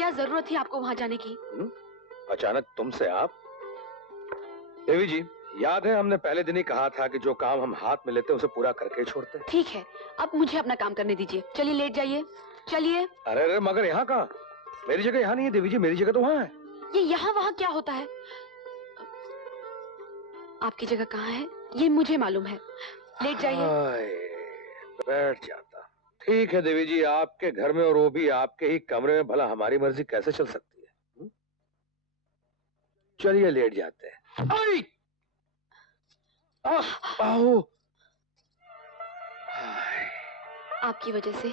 क्या जरूरत थी आपको वहां जाने की? अचानक तुमसे आप? देवी जी, याद है हमने पहले दिन ही कहा था कि जो काम हम हाथ में लेते हैं उसे पूरा करके छोड़ते हैं। ठीक है, अब मुझे अपना काम करने दीजिए। चलिए लेट जाइए, चलिए। अरे अरे, मगर यहाँ कहाँ? मेरी जगह यहाँ नहीं है देवी जी, मेरी जगह तो वहाँ है। ये यहाँ वहाँ क्या होता है? आपकी जगह कहाँ है ये मुझे मालूम है। लेट जाइए। बैठ जाता। ठीक है देवी जी, आपके घर में और वो भी आपके ही कमरे में, भला हमारी मर्जी कैसे चल सकती है? चलिए लेट जाते हैं। आओ। आपकी वजह से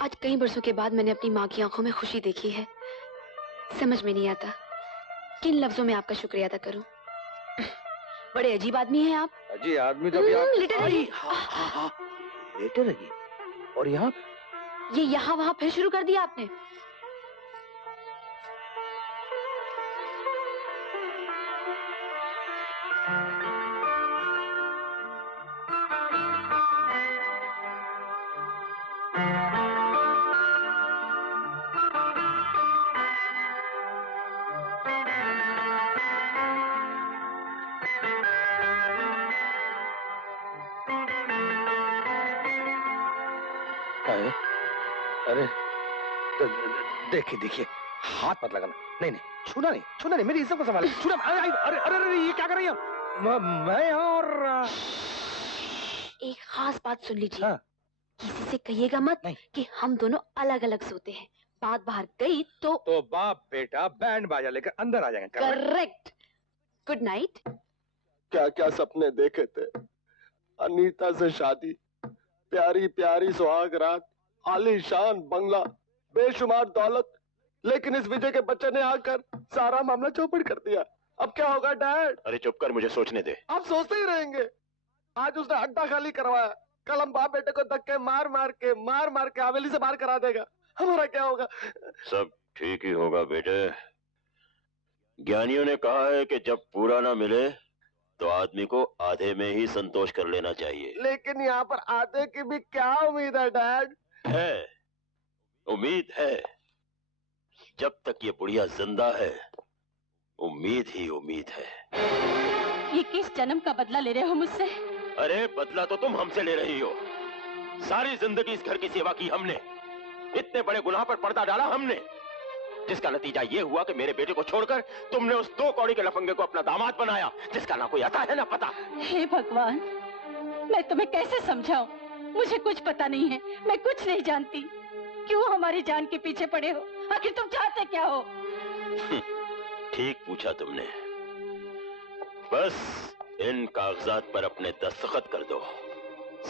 आज कई बरसों के बाद मैंने अपनी माँ की आंखों में खुशी देखी है। समझ में नहीं आता किन लफ्जों में आपका शुक्रिया अदा करूं। बड़े अजीब आदमी हैं आप। अजी आदमी तो अभी आप लेटे रहिए। लेटे रहिए। और यहाँ ये यहाँ वहाँ फिर शुरू कर दिया आपने। अरे देखिए देखिए, हाथ मत लगाना। नहीं नहीं, छूना नहीं, छूना नहीं, मेरी इज्जत को संभाले। छूना। अरे अरे अरे अरे, ये क्या कर रही हैं? मैं यहाँ और एक खास बात सुन लीजिए। हाँ। किसी से कहिएगा मत कि हम दोनों अलग अलग सोते हैं। बात बाहर गई तो बाप बेटा बैंड बाजा लेकर अंदर आ जाएंगे। करेक्ट। Good night. क्या क्या सपने देखे थे। अनीता से शादी, प्यारी प्यारी सुहाग रात, आलीशान बंगला, बेशुमार दौलत, लेकिन इस विजय के बच्चे ने आकर सारा मामला चौपट कर दिया। अब क्या होगा डैड? अरे चुप कर, मुझे सोचने दे। आप सोचते ही रहेंगे। आज उसने अड्डा खाली करवाया, कल हम बाप बेटे को धक्के मार मार के हवेली से बाहर करा देगा। हमारा क्या होगा? सब ठीक ही होगा बेटे। ज्ञानियों ने कहा है कि जब पूरा ना मिले तो आदमी को आधे में ही संतोष कर लेना चाहिए। लेकिन यहाँ पर आधे की भी क्या उम्मीद है डैड? है, उम्मीद है। जब तक ये बुढ़िया जिंदा है उम्मीद ही उम्मीद है। ये किस जन्म का बदला ले रहे हो मुझसे? अरे बदला तो तुम हमसे ले रही हो। सारी जिंदगी इस घर की सेवा की हमने, इतने बड़े गुनाह पर पर्दा डाला हमने, जिसका नतीजा ये हुआ कि मेरे बेटे को छोड़कर तुमने उस 2 कौड़ी के लफंगे को अपना दामाद बनाया, जिसका ना कोई आता है ना पता। हे भगवान, मैं तुम्हें कैसे समझाऊं? मुझे कुछ पता नहीं है, मैं कुछ नहीं जानती। क्यों हमारी जान के पीछे पड़े हो? आखिर तुम चाहते क्या हो? ठीक पूछा तुमने। बस इन कागजात पर अपने दस्तखत कर दो।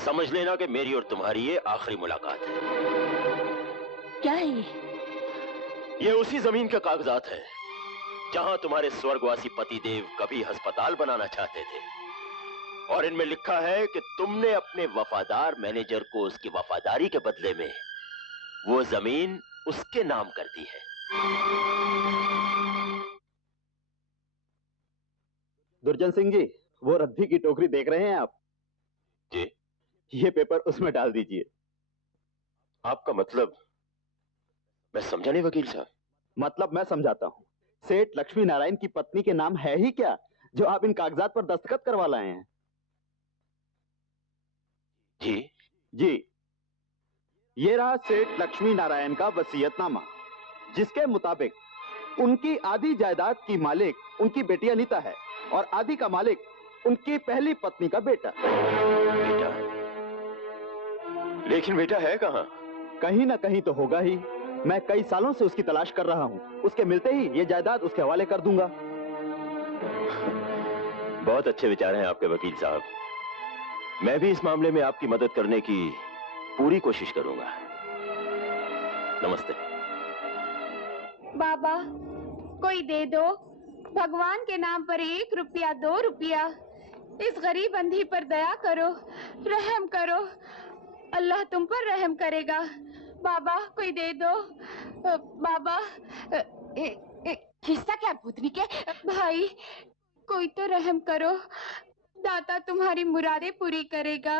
समझ लेना कि मेरी और तुम्हारी ये आखिरी मुलाकात है। क्या है ये उसी जमीन के कागजात हैं जहां तुम्हारे स्वर्गवासी पतिदेव कभी अस्पताल बनाना चाहते थे, और इनमें लिखा है कि तुमने अपने वफादार मैनेजर को उसकी वफादारी के बदले में वो जमीन उसके नाम कर दी है। दुर्जन सिंह जी, वो रद्दी की टोकरी देख रहे हैं आप? जी। ये पेपर उसमें डाल दीजिए। आपका मतलब? मैं समझा नहीं वकील साहब। मतलब मैं समझाता हूँ। सेठ लक्ष्मी नारायण की पत्नी के नाम है ही क्या जो आप इन कागजात पर दस्तखत करवा लाए हैं? जी जी, ये रहा सेठ लक्ष्मी नारायण का वसीयतनामा, जिसके मुताबिक उनकी आधी जायदाद की मालिक उनकी बेटी अनीता है और आधी का मालिक उनकी पहली पत्नी का बेटा। बेटा? लेकिन बेटा है कहाँ? कहीं ना कहीं तो होगा ही। मैं कई सालों से उसकी तलाश कर रहा हूँ। उसके मिलते ही ये जायदाद उसके हवाले कर दूंगा। बहुत अच्छे विचार हैं आपके वकील साहब। मैं भी इस मामले में आपकी मदद करने की पूरी कोशिश करूंगा। नमस्ते। बाबा, कोई दे दो। भगवान के नाम पर 1 रुपया 2 रुपया। इस गरीब अंधी पर दया करो, रहम करो। अल्लाह तुम पर रहम करेगा। बाबा कोई दे दो। बाबा। हिस्सा क्या भूतनी के? भाई कोई तो रहम करो। दाता तुम्हारी मुरादें पूरी करेगा।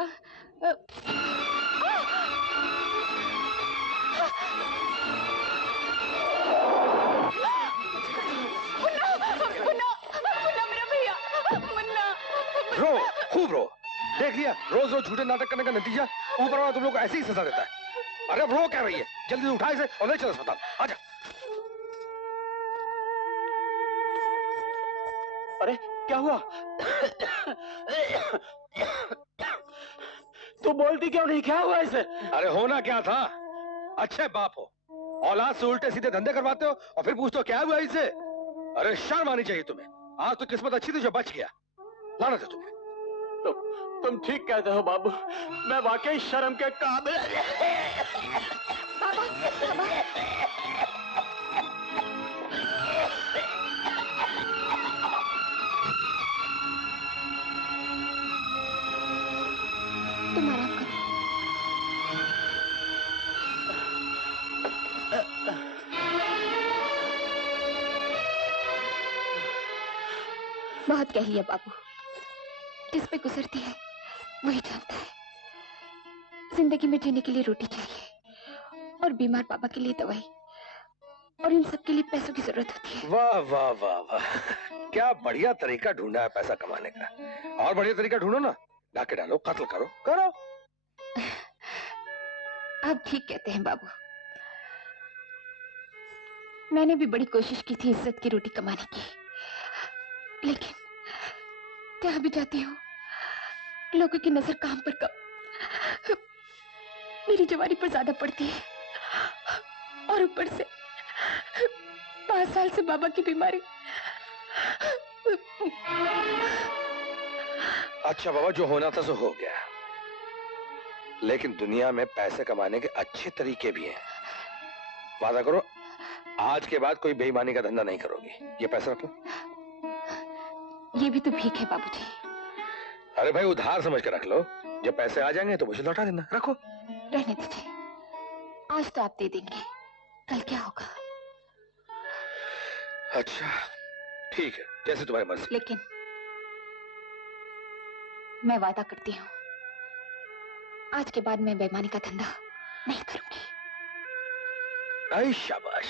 देख लिया, रोज रोज झूठे नाटक करने का नतीजा ऊपर वाला तुम लोग को ऐसे ही सजा देता है। अरे अब रो क्या रही है, जल्दी उठा इसे और ले चल अस्पताल, आजा। अरे क्या हुआ? तू बोलती क्यों नहीं, क्या हुआ इसे? अरे होना क्या था, अच्छे बाप हो, औलाद से उल्टे सीधे धंधे करवाते हो और फिर पूछते हो क्या हुआ इसे। अरे शर्म आनी चाहिए तुम्हें, आज तो किस्मत अच्छी थी जो बच गया, लानत है तुम्हें। तुम ठीक कहते हो बाबू, मैं वाकई शर्म के काबिल। बाबा, बाबा। तुम आराम करो। बहुत कह लिया बाबू, जिस पे गुजरती है वही जानता है। जिंदगी में जीने के लिए रोटी चाहिए और बीमार पापा के लिए दवाई, और इन सब के लिए पैसों की जरूरत होती है। वाह वाह वाह वाह, क्या बढ़िया तरीका ढूंढा है पैसा कमाने का। और बढ़िया तरीका ढूंढो ना, डाके डालो, कत्ल करो करो। आप ठीक कहते हैं बाबू, मैंने भी बड़ी कोशिश की थी इज्जत की रोटी कमाने की, लेकिन जहां भी जाती हूँ लोगों की नजर काम पर कम, मेरी जवानी पर ज्यादा पड़ती है, और ऊपर से 5 साल से बाबा की बीमारी। अच्छा बाबा, जो होना था सो हो गया, लेकिन दुनिया में पैसे कमाने के अच्छे तरीके भी हैं। वादा करो आज के बाद कोई बेईमानी का धंधा नहीं करोगी। ये पैसा रख लो। ये भी तो भीख है बाबूजी। अरे भाई उधार समझ के रख लो, जब पैसे आ जाएंगे तो मुझे लौटा देना। रखो। रहने दीजिए, आज तो आप दे देंगे, कल क्या होगा? अच्छा ठीक है, जैसे तुम्हारी मर्जी। लेकिन मैं वादा करती हूँ, आज के बाद मैं बेईमानी का धंधा नहीं करूंगी। आई शाबाश।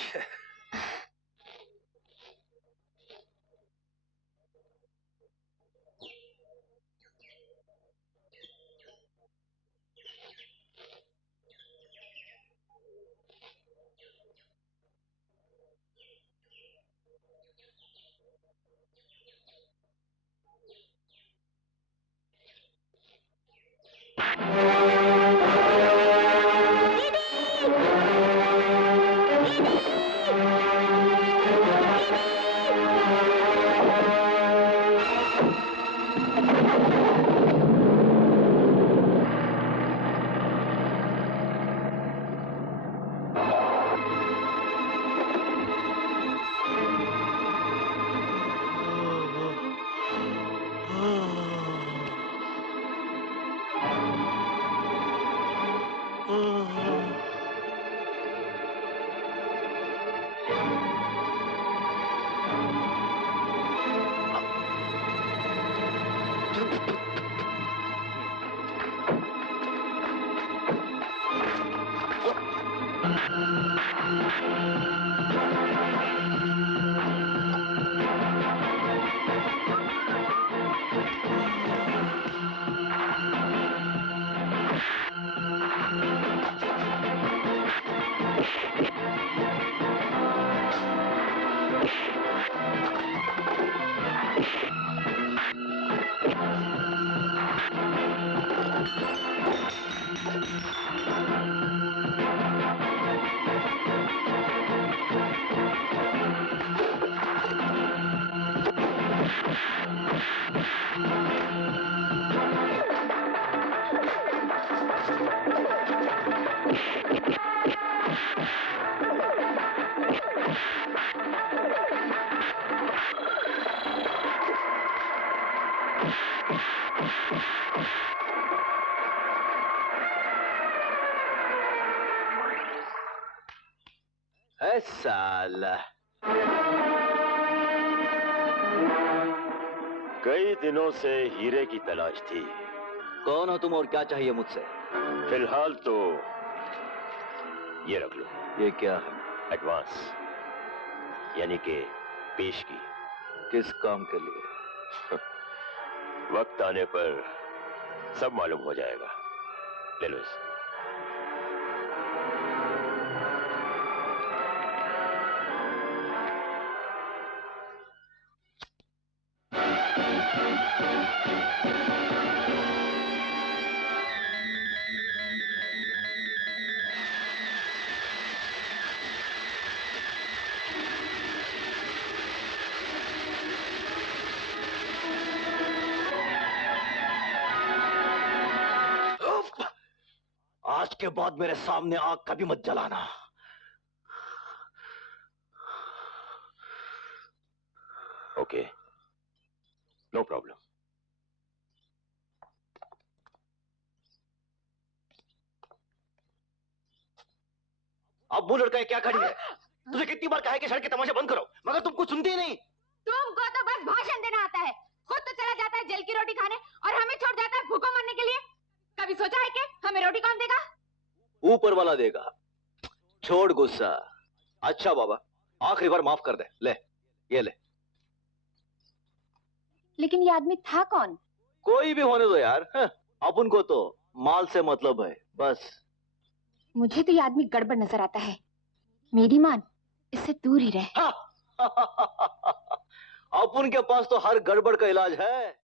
साला कई दिनों से हीरे की तलाश थी। कौन हो तुम और क्या चाहिए मुझसे? फिलहाल तो ये रख लो। ये क्या है? एडवांस, यानी कि पेशगी। किस काम के लिए? वक्त आने पर सब मालूम हो जाएगा। ले लो इसे। आज के बाद मेरे सामने आग कभी मत जलाना। Okay, no problem. अब वो लड़का क्या खड़ी है? तुझे कितनी बार कहा है कि सड़क के तमाशे बंद करो, मगर तुम कुछ सुनती ही नहीं। तुमको तो बस भाषण देना आता है। खुद तो चला जाता है जल की रोटी खाने और हमें छोड़ जाता है भूखों मरने के लिए। कभी सोचा है कि हमें रोटी कौन देगा? ऊपर वाला देगा। छोड़ गुस्सा। अच्छा बाबा, आखिरी बार माफ कर दे। ले, ये ले। लेकिन ये आदमी था कौन? कोई भी होने दो यार। अपन को तो माल से मतलब है, बस। मुझे तो ये आदमी गड़बड़ नजर आता है। मेरी मान, इससे दूर ही रहे। अपन के पास तो हर गड़बड़ का इलाज है।